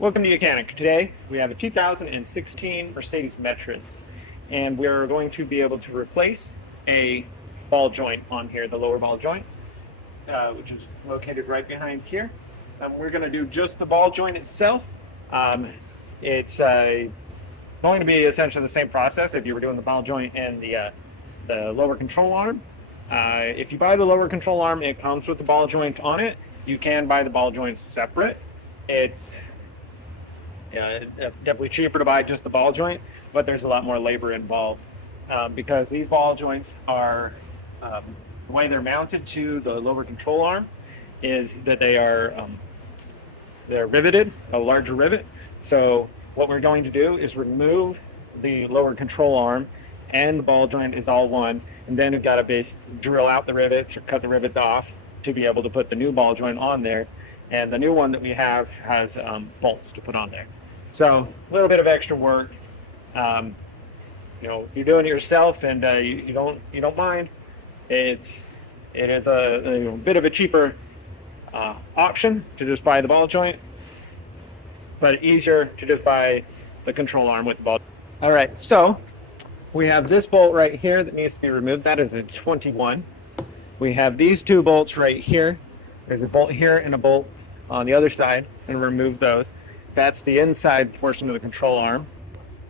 Welcome to Mechanic. Today we have a 2016 Mercedes Metris, and we're going to be able to replace a ball joint on here, the lower ball joint, which is located right behind here. We're going to do just the ball joint itself. It's going to be essentially the same process if you were doing the ball joint and the lower control arm. If you buy the lower control arm, it comes with the ball joint on it. You can buy the ball joints separate. It's definitely cheaper to buy just the ball joint, but there's a lot more labor involved because these ball joints are, the way they're mounted to the lower control arm is that they're riveted, a larger rivet. So what we're going to do is remove the lower control arm and the ball joint is all one, and then we've got to drill out the rivets or cut the rivets off to be able to put the new ball joint on there. And the new one that we have has bolts to put on there. So a little bit of extra work. If you're doing it yourself and you don't mind, it is a bit of a cheaper option to just buy the ball joint, but easier to just buy the control arm with the ball. All right, so we have this bolt right here that needs to be removed. That is a 21. We have these two bolts right here. There's a bolt here and a bolt on the other side, and remove those. That's the inside portion of the control arm.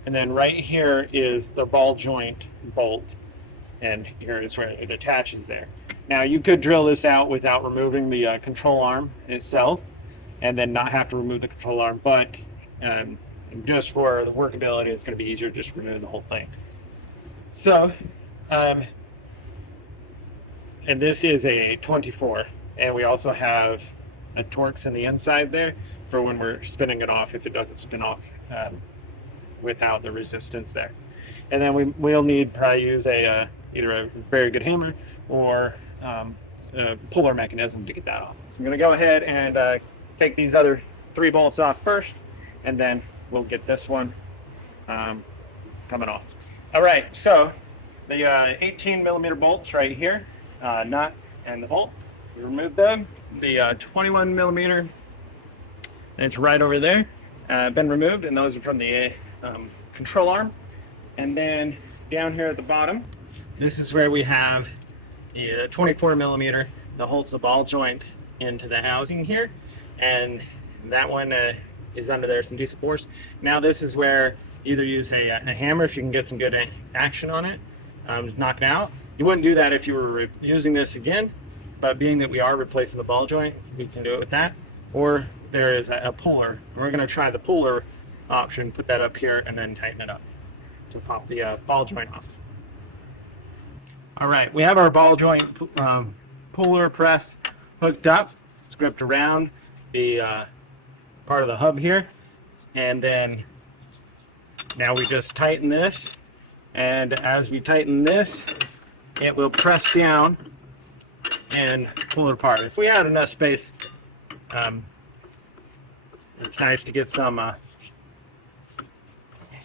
And then right here is the ball joint bolt, and here is where it attaches there. Now you could drill this out without removing the control arm itself and then not have to remove the control arm, but just for the workability, it's going to be easier just to remove the whole thing. So, and this is a 24, and we also have a Torx in the inside there for when we're spinning it off, if it doesn't spin off without the resistance there. And then we'll need probably use either a very good hammer or a puller mechanism to get that off. I'm going to go ahead and take these other three bolts off first, and then we'll get this one coming off. All right, so the 18 millimeter bolts right here, nut and the bolt, we removed them. The 21 millimeter, it's right over there, been removed, and those are from the control arm. And then down here at the bottom, this is where we have the 24 millimeter that holds the ball joint into the housing here, and that one is under there, some decent force. Now this is where either use a hammer if you can get some good action on it, knock it out. You wouldn't do that if you were using this again, but being that we are replacing the ball joint, we can do it with that. Or there is a puller. We're going to try the puller option, put that up here, and then tighten it up to pop the ball joint off. All right, we have our ball joint puller press hooked up. It's gripped around the part of the hub here, and then now we just tighten this, and as we tighten this, it will press down and pull it apart. If we had enough space, it's nice to get some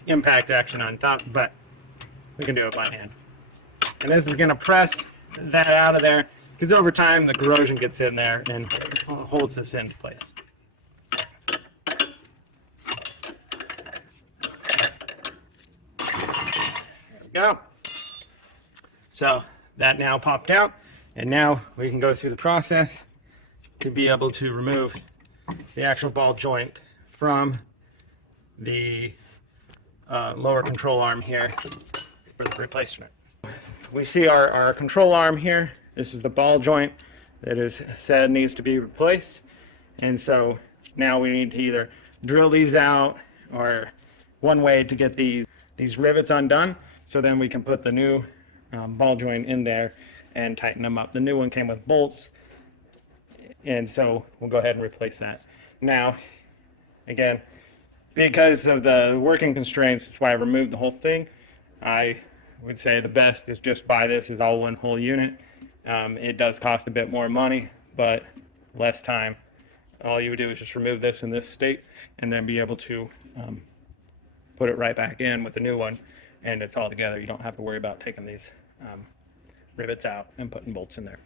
impact action on top, but we can do it by hand. And this is going to press that out of there, because over time the corrosion gets in there and holds this into place. There we go. So that now popped out, and now we can go through the process to be able to remove the actual ball joint from the lower control arm here for the replacement. We see our control arm here. This is the ball joint that is said needs to be replaced, and so now we need to either drill these out, or one way to get these rivets undone, so then we can put the new ball joint in there and tighten them up. The new one came with bolts, and so we'll go ahead and replace that. Now, again, because of the working constraints, that's why I removed the whole thing. I would say the best is just buy this as all one whole unit. It does cost a bit more money, but less time. All you would do is just remove this in this state, and then be able to put it right back in with the new one, and it's all together. You don't have to worry about taking these rivets out and putting bolts in there.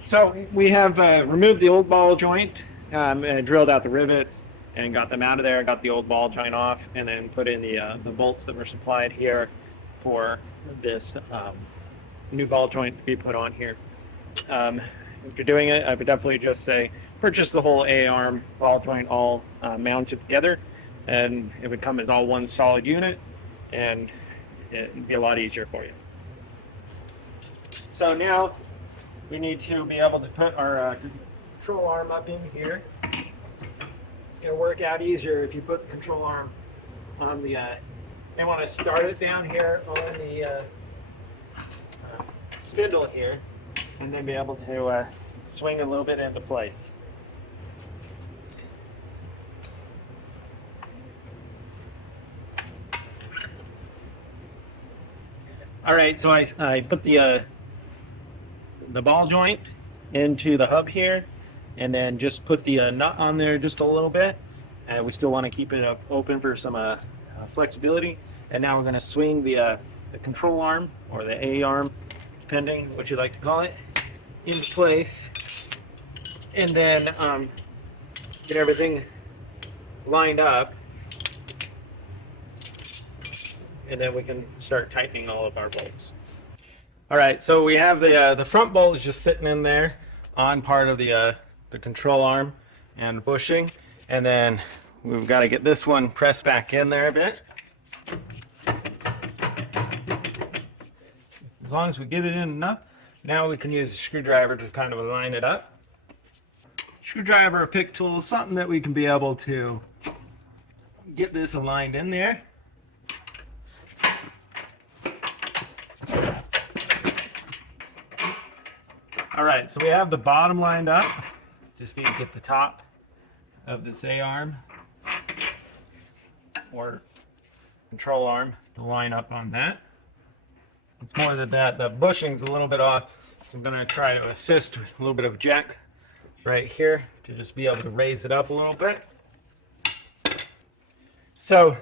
So we have removed the old ball joint and drilled out the rivets and got them out of there, got the old ball joint off, and then put in the bolts that were supplied here for this new ball joint to be put on here. If you're doing it, I would definitely just say purchase the whole A-arm ball joint all mounted together, and it would come as all one solid unit, and it'd be a lot easier for you. So now we need to be able to put our control arm up in here. It's going to work out easier if you put the control arm on the, you want to start it down here on the spindle here, and then be able to swing a little bit into place. All right, so I put the ball joint into the hub here, and then just put the nut on there just a little bit, and we still want to keep it open for some flexibility. And now we're going to swing the control arm, or the A-arm, depending what you like to call it, into place, and then get everything lined up, and then we can start tightening all of our bolts. All right, so we have the front bolt is just sitting in there on part of the control arm and bushing, and then we've got to get this one pressed back in there a bit. As long as we get it in enough, now we can use a screwdriver to kind of line it up. Screwdriver or pick tool is something that we can be able to get this aligned in there. All right, so we have the bottom lined up. Just need to get the top of this A-arm or control arm to line up on that. It's more that the bushing's a little bit off, so I'm going to try to assist with a little bit of jack right here to just be able to raise it up a little bit. So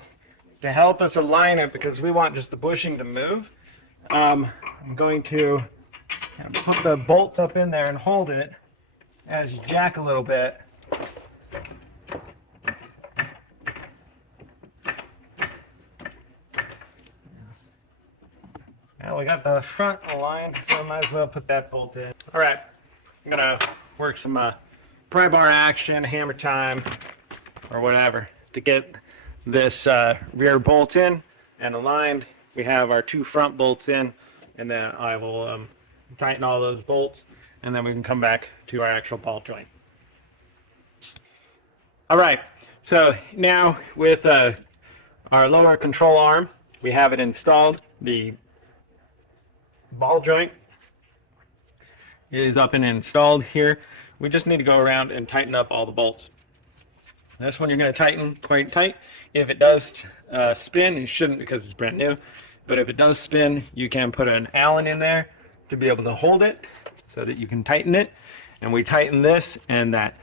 to help us align it, because we want just the bushing to move, I'm going to put the bolts up in there and hold it as you jack a little bit. Now we got the front aligned, so I might as well put that bolt in. All right, I'm gonna work some pry bar action, hammer time, or whatever to get this rear bolt in and aligned. We have our two front bolts in, and then I will tighten all those bolts, and then we can come back to our actual ball joint. All right, so now with our lower control arm, we have it installed. The ball joint is up and installed here. We just need to go around and tighten up all the bolts. This one you're going to tighten quite tight. If it does spin, it shouldn't because it's brand new, but if it does spin, you can put an Allen in there to be able to hold it so that you can tighten it. And we tighten this, and that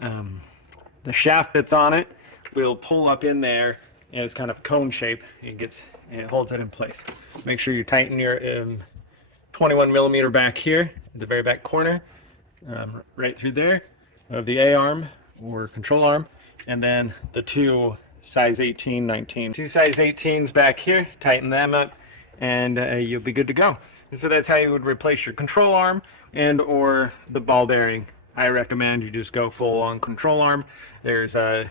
the shaft that's on it will pull up in there as kind of cone shape. It holds it in place. Make sure you tighten your 21 millimeter back here at the very back corner, right through there of the A-arm or control arm, and then the two size 18, 19. Two size 18s back here, tighten them up, and you'll be good to go. And so that's how you would replace your control arm and or the ball bearing. I recommend you just go full on control arm. There's a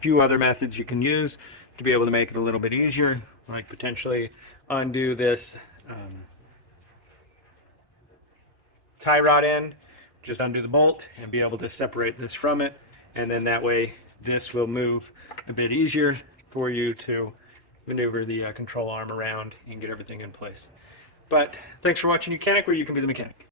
few other methods you can use to be able to make it a little bit easier, like potentially undo this tie rod end, just undo the bolt and be able to separate this from it, and then that way this will move a bit easier for you to maneuver the control arm around and get everything in place. But thanks for watching Mechanic, where you can be the mechanic.